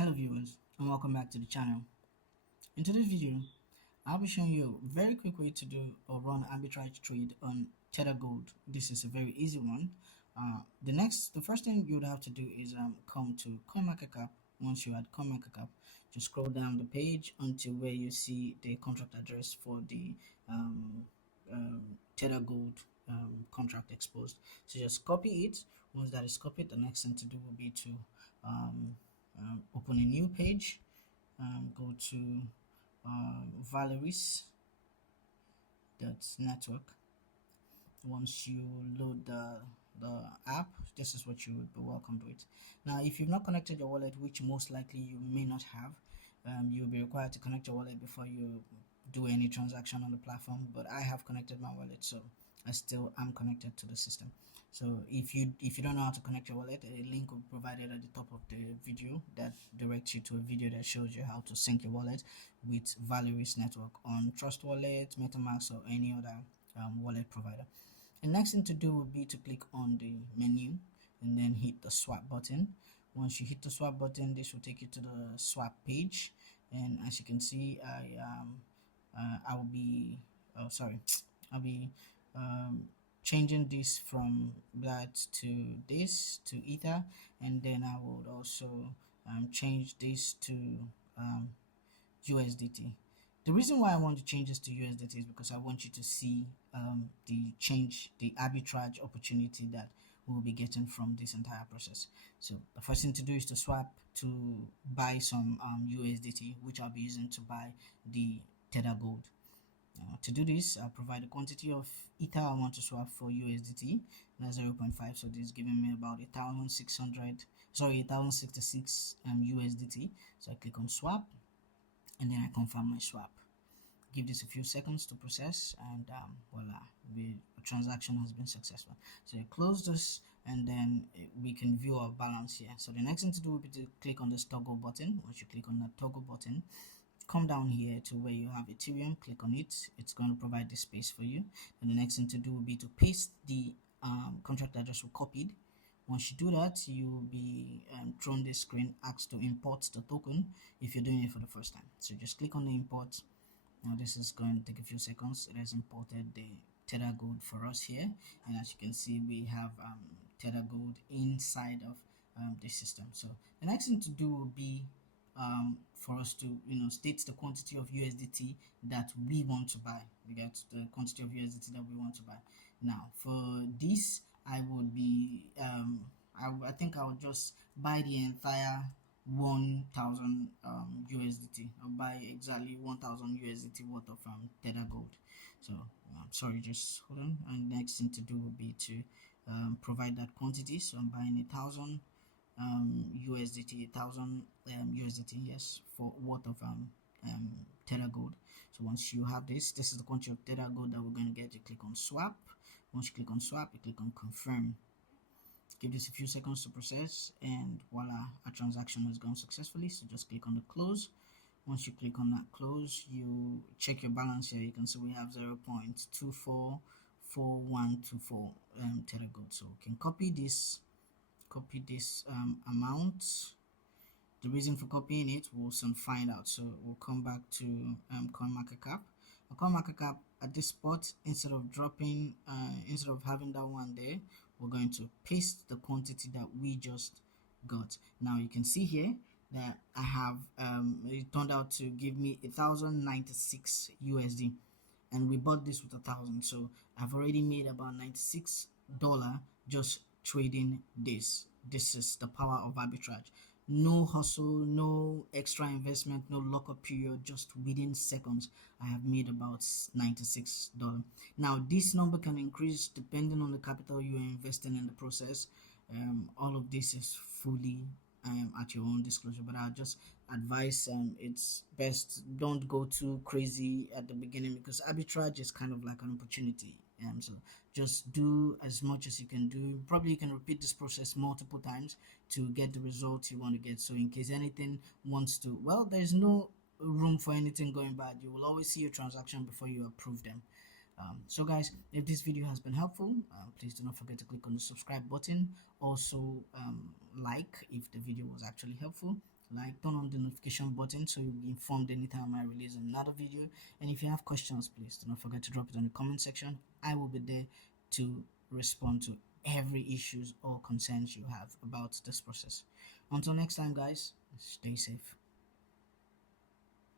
Hello viewers, and welcome back to the channel. In today's video, I'll be showing you a very quick way to do or run arbitrage trade on Tether Gold. This is a very easy one. The first thing you would have to do is come to CoinMarketCap. Once you're at CoinMarketCap, just scroll down the page until where you see the contract address for the Tether Gold contract exposed. So just copy it. Once that is copied, the next thing to do will be to open a new page, go to Valeris Network. Once you load the app, this is what you would be welcomed with. Now, if you've not connected your wallet, which most likely you may not have, you'll be required to connect your wallet before you do any transaction on the platform. But I have connected my wallet, so I still am connected to the system. So if you don't know how to connect your wallet, a link will be provided at the top of the video that directs you to a video that shows you how to sync your wallet with Valeris Network on Trust Wallet, MetaMask, or any other wallet provider. The next thing to do will be to click on the menu and then hit the swap button. Once you hit the swap button, this will take you to the swap page, and as you can see, I'll be changing this from that to this to Ether, and then I would also change this to USDT. The reason why I want to change this to USDT is because I want you to see the arbitrage opportunity that we'll be getting from this entire process. So the first thing to do is to swap to buy some USDT, which I'll be using to buy the Tether Gold. To do this, I'll provide a quantity of Ether I want to swap for USDT. That's 0.5, so this is giving me about 1066 USDT. So I click on swap, and then I confirm my swap. Give this a few seconds to process, and voila, the transaction has been successful. So you close this, and then we can view our balance here. So the next thing to do will be to click on this toggle button. Once you click on that toggle button, come down here to where you have Ethereum, click on it. It's going to provide this space for you. And the next thing to do will be to paste the contract address we copied. Once you do that, you will be thrown this screen asked to import the token if you're doing it for the first time. So just click on the import. Now this is going to take a few seconds. It has imported the Tether Gold for us here, and as you can see, we have Tether Gold inside of the system. So the next thing to do will be for us to state the quantity of USDT that we want to buy. We get the quantity of USDT that we want to buy. Now for this, I would be I think I would just buy the entire 1000 USDT. I'll buy exactly 1000 USDT worth of Tether Gold. So sorry, just hold on. And next thing to do will be to provide that quantity. So I'm buying 1000 USDT, 1000 USDT, yes, for worth of Tether Gold. So once you have this is the quantity of Tether Gold that we're going to get. You click on swap. Once you click on swap, you click on confirm. Give this a few seconds to process, and voila, a transaction has gone successfully. So just click on the close. Once you click on that close, you check your balance here. You can see we have 0.244124 Tether Gold. So we can copy this amount. The reason for copying it we'll soon find out. So we'll come back to CoinMarketCap. CoinMarketCap at this spot, instead of having that one there, we're going to paste the quantity that we just got. Now you can see here that I have it turned out to give me 1096 USD, and we bought this with 1000. So I've already made about $96 just trading this. This is the power of arbitrage. No hustle, no extra investment, no lockup period. Just within seconds, I have made about $96. Now this number can increase depending on the capital you are investing in the process. All of this is fully at your own disclosure, but I'll just advise it's best don't go too crazy at the beginning, because arbitrage is kind of like an opportunity. So just do as much as you can do. Probably you can repeat this process multiple times to get the results you want to get. So in case anything wants to, well, there's no room for anything going bad. You will always see your transaction before you approve them. So guys, if this video has been helpful, please do not forget to click on the subscribe button. Also like if the video was actually helpful. Like, turn on the notification button so you'll be informed anytime I release another video. And if you have questions, please do not forget to drop it in the comment section. I will be there to respond to every issues or concerns you have about this process. Until next time, guys, stay safe.